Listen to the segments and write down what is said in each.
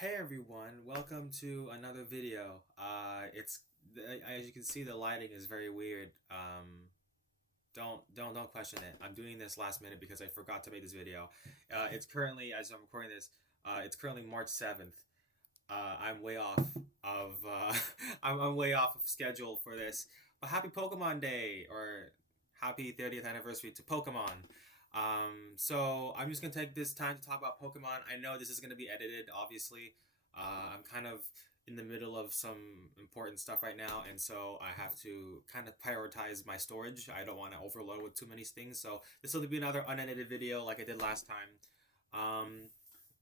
Hey everyone, welcome to another video. It's as you can see, the lighting is very weird. Don't question it. I'm doing this last minute because I forgot to make this video. It's currently, as I'm recording this, it's currently March 7th. I'm way off of I'm way off of schedule for this. But happy Pokemon Day, or happy 30th anniversary to Pokemon. So I'm just gonna take this time to talk about Pokemon. I know this is gonna be edited, obviously. I'm kind of in the middle of some important stuff right now, and so I have to kind of prioritize my storage. I don't want to overload with too many things, so this will be another unedited video like I did last time.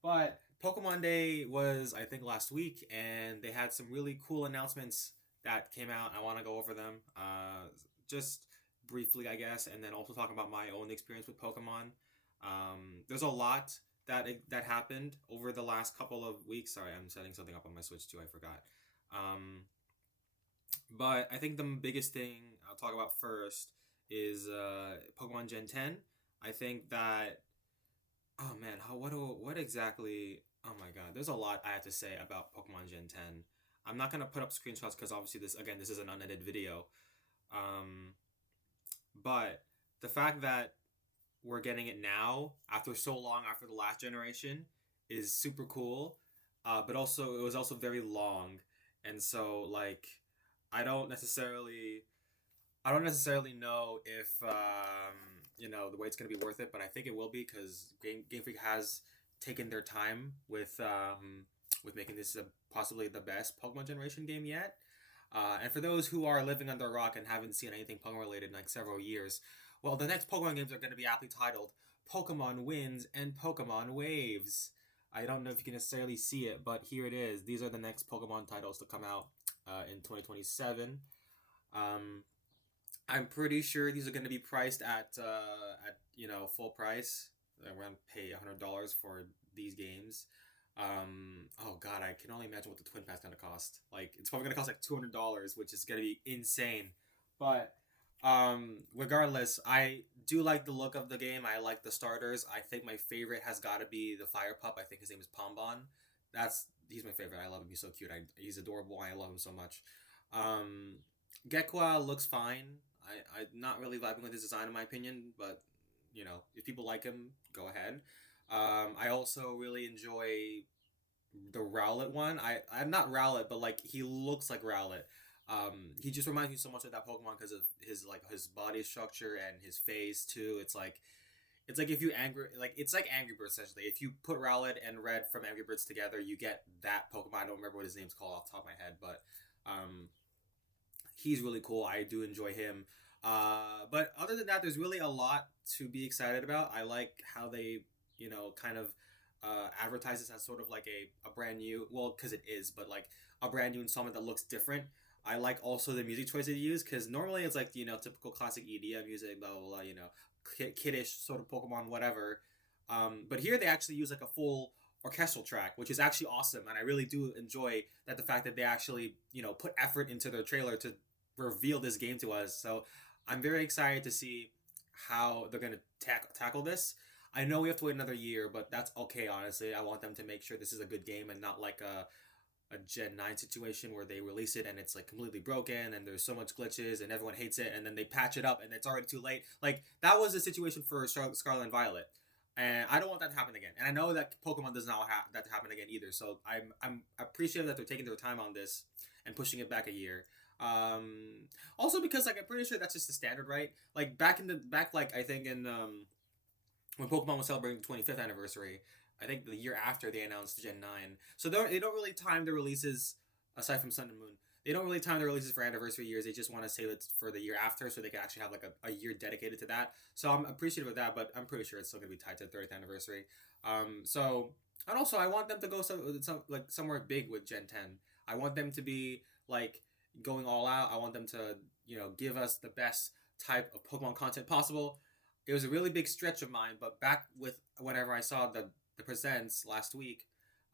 But Pokemon Day was, I think, last week, and they had some really cool announcements that came out. I want to go over them. Just briefly, I guess, and then also talk about my own experience with Pokemon. There's a lot that happened over the last couple of weeks. Sorry, I'm setting something up on my Switch too. I forgot. But I think the biggest thing I'll talk about first is Pokemon Gen 10. I think that, oh man, what exactly? Oh my god, there's a lot I have to say about Pokemon Gen 10. I'm not gonna put up screenshots because obviously this is an unedited video. Um, but the fact that we're getting it now after so long after the last generation is super cool. But also it was also very long, and so like I don't necessarily I don't necessarily know if the wait's gonna be worth it, but I think it will be because Game Freak has taken their time with making this possibly the best Pokemon generation game yet. And for those who are living under a rock and haven't seen anything Pokemon related in like several years, well, the next Pokemon games are going to be aptly titled Pokemon Winds and Pokemon Waves. I don't know if you can necessarily see it, but here it is. These are the next Pokemon titles to come out in 2027. I'm pretty sure these are going to be priced at full price. We're going to pay $100 for these games. Oh god, I can only imagine what the twin pack's gonna cost. Like, it's probably gonna cost like $200, which is gonna be insane. But regardless, I do like the look of the game. I like the starters. I think my favorite has got to be the fire pup. I think his name is Pombon. He's my favorite. I love him. He's so cute. He's adorable. I love him so much. Gekwa looks fine. I'm not really vibing with his design in my opinion, but if people like him, go ahead. I also really enjoy the Rowlet one. I'm not Rowlet, but like he looks like Rowlet. He just reminds me so much of that Pokemon because of his body structure and his face too. It's like if you it's like Angry Birds essentially. If you put Rowlet and Red from Angry Birds together, you get that Pokemon. I don't remember what his name's called off the top of my head, but he's really cool. I do enjoy him. But other than that, there's really a lot to be excited about. I like how they kind of advertise this as sort of like a brand new, well, because it is, but like a brand new installment that looks different. I like also the music choice they use because normally it's like typical classic EDM music, blah blah blah, kiddish sort of Pokemon whatever. But here they actually use like a full orchestral track, which is actually awesome, and I really do enjoy that the fact that they actually put effort into their trailer to reveal this game to us. So I'm very excited to see how they're gonna tackle this. I know we have to wait another year, but that's okay, honestly. I want them to make sure this is a good game and not like a Gen 9 situation where they release it and it's like completely broken and there's so much glitches and everyone hates it and then they patch it up and it's already too late. Like, that was the situation for Scarlet and Violet. And I don't want that to happen again. And I know that Pokemon does not want that to happen again either. So I'm appreciative that they're taking their time on this and pushing it back a year. Also because like I'm pretty sure that's just the standard, right? Like back like I think in when Pokemon was celebrating the 25th anniversary, I think the year after they announced Gen 9. So they don't really time the releases, aside from Sun and Moon. They don't really time the releases for anniversary years. They just want to save it for the year after so they can actually have like a year dedicated to that. So I'm appreciative of that, but I'm pretty sure it's still going to be tied to the 30th anniversary. And also I want them to go somewhere big with Gen 10. I want them to be like going all out. I want them to, give us the best type of Pokemon content possible. It was a really big stretch of mine, but back with whenever I saw the presents last week,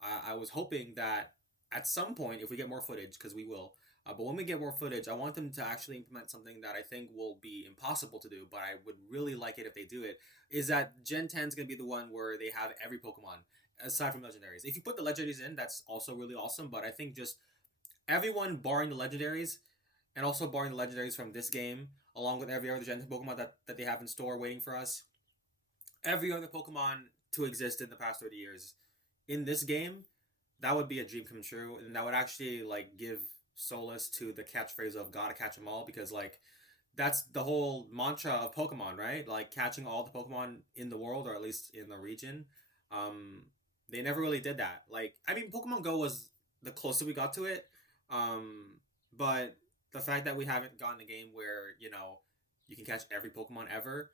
I was hoping that at some point, if we get more footage, because we will, but when we get more footage, I want them to actually implement something that I think will be impossible to do, but I would really like it if they do it, is that Gen 10 is going to be the one where they have every Pokemon. aside from legendaries. If you put the legendaries in, that's also really awesome. But I think just everyone barring the legendaries, and also barring the legendaries from this game, along with every other Gen 10 Pokemon that they have in store waiting for us, every other Pokemon to exist in the past 30 years in this game, that would be a dream come true, and that would actually like give solace to the catchphrase of "Gotta catch them all," because like that's the whole mantra of Pokemon, right? Like catching all the Pokemon in the world, or at least in the region. Um, they never really did that. Like, I mean, Pokemon Go was the closest we got to it, but the fact that we haven't gotten a game where you can catch every Pokemon ever,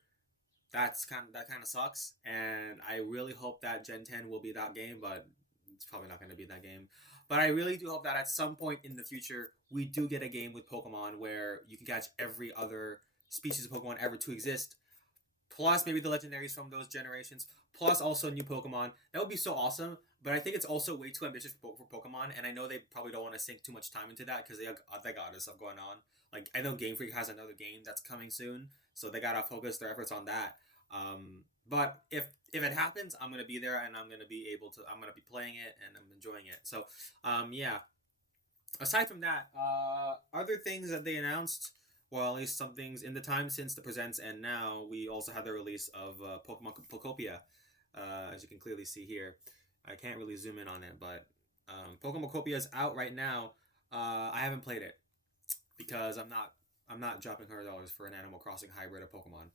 that kind of sucks. And I really hope that Gen 10 will be that game, but it's probably not going to be that game. But I really do hope that at some point in the future we do get a game with Pokemon where you can catch every other species of Pokemon ever to exist, plus maybe the legendaries from those generations, plus also new Pokemon. That would be so awesome. But I think it's also way too ambitious for Pokemon, and I know they probably don't want to sink too much time into that because they got other stuff going on. Like, I know Game Freak has another game that's coming soon, so they gotta focus their efforts on that. But if it happens, I'm gonna be there, and I'm gonna be playing it, and I'm enjoying it. So yeah. Aside from that, other things that they announced, well, at least some things in the time since the presents and now, we also had the release of Pokemon Pokopia, as you can clearly see here. I can't really zoom in on it, but Pokemon Pokopia is out right now. I haven't played it because I'm not dropping $100 for an Animal Crossing hybrid of Pokemon.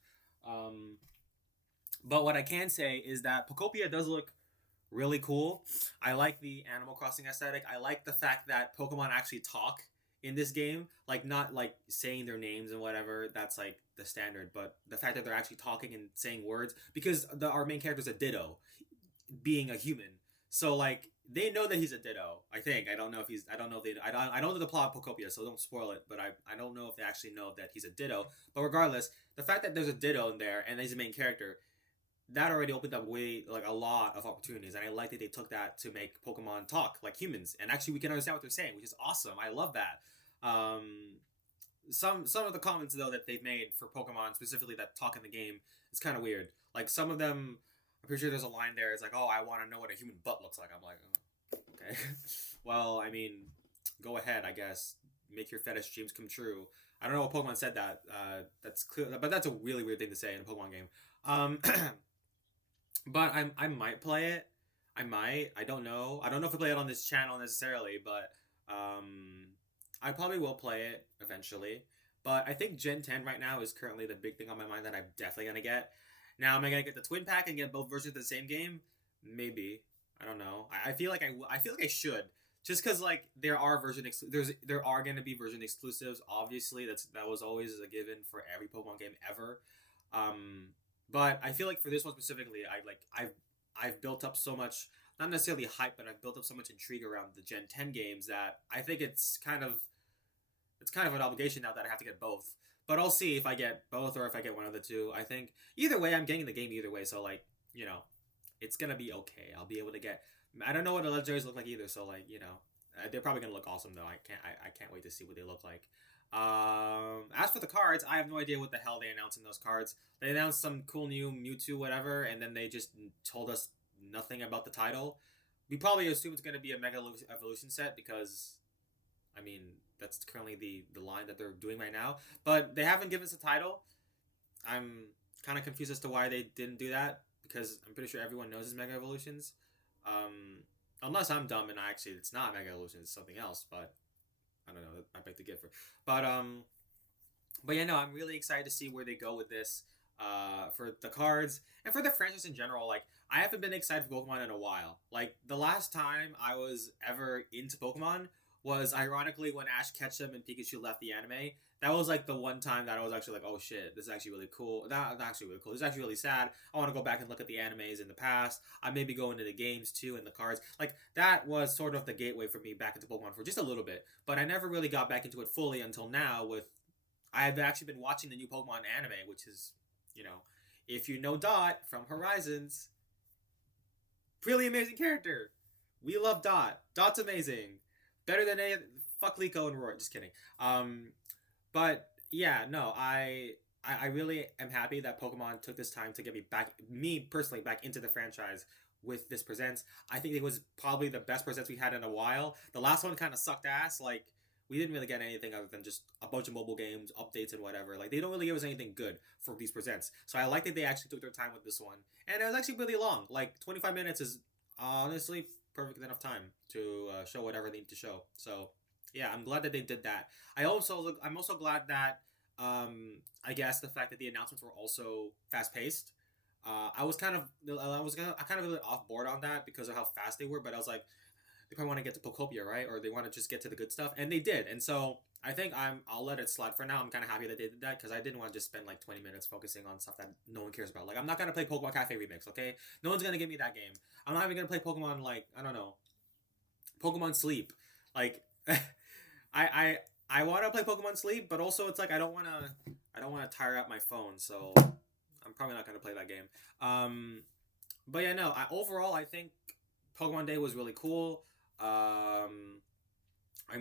But what I can say is that Pokopia does look really cool. I like the Animal Crossing aesthetic. I like the fact that Pokemon actually talk in this game, like not like saying their names and whatever. That's like the standard, but the fact that they're actually talking and saying words, because our main character is a Ditto, being a human. So like they know that he's a Ditto. I think. I don't know if he's. I don't know if they. I don't know the plot of Pokopia, so don't spoil it. But I don't know if they actually know that he's a Ditto. But regardless, the fact that there's a Ditto in there and he's the main character, that already opened up a lot of opportunities, and I like that they took that to make Pokemon talk like humans, and actually we can understand what they're saying, which is awesome. I love that. Some of the comments though that they've made for Pokemon specifically that talk in the game is kind of weird. Like some of them, I'm pretty sure there's a line there. It's like, "Oh, I want to know what a human butt looks like." I'm like, oh, okay, well, I mean, go ahead, I guess. Make your fetish dreams come true. I don't know what Pokemon said that. That's clear, but that's a really weird thing to say in a Pokemon game. But I might play it. I might. I don't know. I don't know if I play it on this channel necessarily, but I probably will play it eventually. But I think Gen 10 right now is currently the big thing on my mind that I'm definitely gonna get. Now, am I gonna get the twin pack and get both versions of the same game? Maybe. I don't know. I feel like I feel like I should. Just because like there are there are gonna be version exclusives. Obviously, that was always a given for every Pokemon game ever. But I feel like for this one specifically, I've built up so much, not necessarily hype, but I've built up so much intrigue around the Gen 10 games that I think it's kind of an obligation now that I have to get both. But I'll see if I get both or if I get one of the two. I think either way, I'm getting the game either way. So like, it's gonna be okay. I'll be able to get. I don't know what the legendaries look like either. So like, they're probably gonna look awesome though. I can't wait to see what they look like. As for the cards, I have no idea what the hell they announced in those cards. They announced some cool new Mewtwo, whatever, and then they just told us nothing about the title. We probably assume it's going to be a Mega Evolution set because, I mean, that's currently the line that they're doing right now. But they haven't given us a title. I'm kind of confused as to why they didn't do that because I'm pretty sure everyone knows it's Mega Evolutions. Unless I'm dumb and it's not Mega Evolutions, it's something else, but I don't know. I beg to differ. But yeah, no, I'm really excited to see where they go with this. For the cards and for the franchise in general, like I haven't been excited for Pokemon in a while. Like the last time I was ever into Pokemon was ironically when Ash Ketchum and Pikachu left the anime. That was like the one time that I was actually like, oh shit, this is actually really cool. Not actually really cool. This is actually really sad. I want to go back and look at the animes in the past. I maybe go into the games too and the cards. Like that was sort of the gateway for me back into Pokemon for just a little bit. But I never really got back into it fully until now I've actually been watching the new Pokemon anime, which is, if you know Dot from Horizons, really amazing character. We love Dot. Dot's amazing. Better than fuck Liko and Roy. Just kidding. But yeah, no, I really am happy that Pokemon took this time to get me personally back into the franchise with this Presents. I think it was probably the best Presents we had in a while. The last one kind of sucked ass. Like, we didn't really get anything other than just a bunch of mobile games, updates, and whatever. Like, they don't really give us anything good for these Presents. So I like that they actually took their time with this one. And it was actually really long. Like, 25 minutes is honestly perfect enough time to show whatever they need to show. So, yeah, I'm glad that they did that. I'm also glad that I guess the fact that the announcements were also fast paced. I kind of a bit off board on that because of how fast they were, but I was like, they probably want to get to Pokopia, right? Or they want to just get to the good stuff, and they did. And so I think I'll let it slide for now. I'm kind of happy that they did that because I didn't want to just spend like 20 minutes focusing on stuff that no one cares about. Like, I'm not gonna play Pokemon Cafe Remix, okay? No one's gonna give me that game. I'm not even gonna play Pokemon, like, I don't know, Pokemon Sleep. Like, I want to play Pokemon Sleep, but also it's like I don't want to tire out my phone, so I'm probably not gonna play that game. But yeah, no. Overall, I think Pokemon Day was really cool. I'm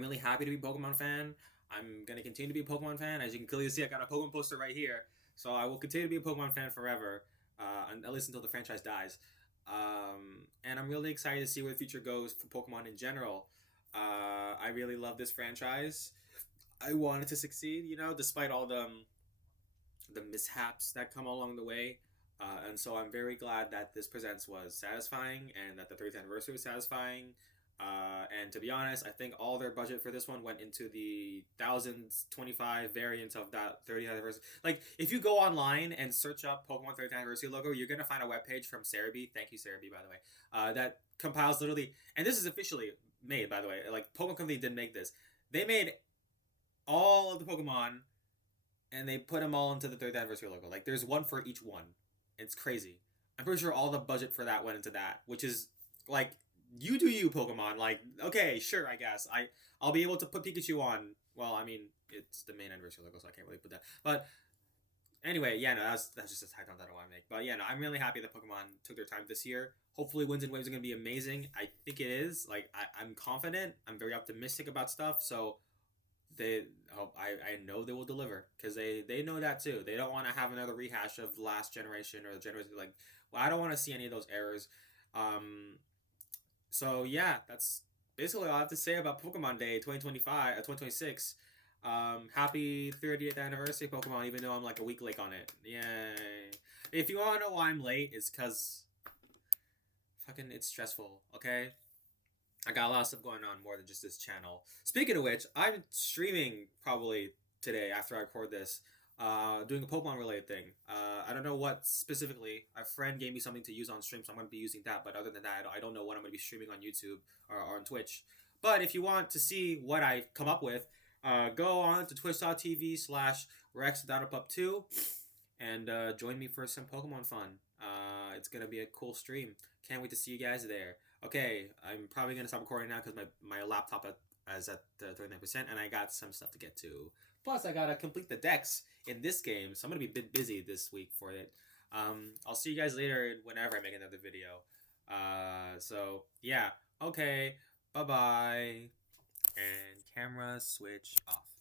really happy to be a Pokemon fan. I'm gonna continue to be a Pokemon fan. As you can clearly see, I got a Pokemon poster right here. So I will continue to be a Pokemon fan forever, at least until the franchise dies. And I'm really excited to see where the future goes for Pokemon in general. I really love this franchise. I want it to succeed, despite all the mishaps that come along the way. And so I'm very glad that this Presents was satisfying and that the 30th anniversary was satisfying. And to be honest, I think all their budget for this one went into the 1025 variant of that 30th anniversary. Like, if you go online and search up Pokemon 30th anniversary logo, you're going to find a webpage from SORRRYYYYYYYYYY. Thank you, SORRRYYYYYYY, by the way. That compiles literally, and this is officially made, by the way. Like, Pokemon Company didn't make this. They made all of the Pokemon and they put them all into the 30th anniversary logo. Like, there's one for each one. It's crazy. I'm pretty sure all the budget for that went into that, which is, like, you do you, Pokemon. Like, okay, sure, I guess. I'll be able to put Pikachu on. Well, I mean, it's the main anniversary logo, so I can't really put that. But anyway, yeah, no, that's just a tag on that I want to make. But yeah, no, I'm really happy that Pokemon took their time this year. Hopefully, Winds and Waves are going to be amazing. I think it is. Like, I'm confident. I'm very optimistic about stuff. So I know they will deliver because they know that too. They don't want to have another rehash of last generation or the generation. Like, well, I don't want to see any of those errors. So yeah, that's basically all I have to say about Pokemon Day 2026. Happy 30th anniversary, Pokemon, even though I'm like a week late on it. Yay. If you want to know why I'm late, it's because fucking it's stressful, okay? I got a lot of stuff going on more than just this channel. Speaking of which, I'm streaming probably today after I record this, doing a Pokemon related thing. I don't know what specifically. A friend gave me something to use on stream, so I'm going to be using that. But other than that, I don't know what I'm going to be streaming on YouTube or on Twitch. But if you want to see what I come up with, go on to twitch.tv/RexDownUpUp2 and join me for some Pokemon fun. It's going to be a cool stream. Can't wait to see you guys there. Okay, I'm probably going to stop recording now because my laptop is at 39% and I got some stuff to get to. Plus, I got to complete the decks in this game, so I'm going to be a bit busy this week for it. I'll see you guys later whenever I make another video. So, yeah. Okay, bye-bye. And camera switch off.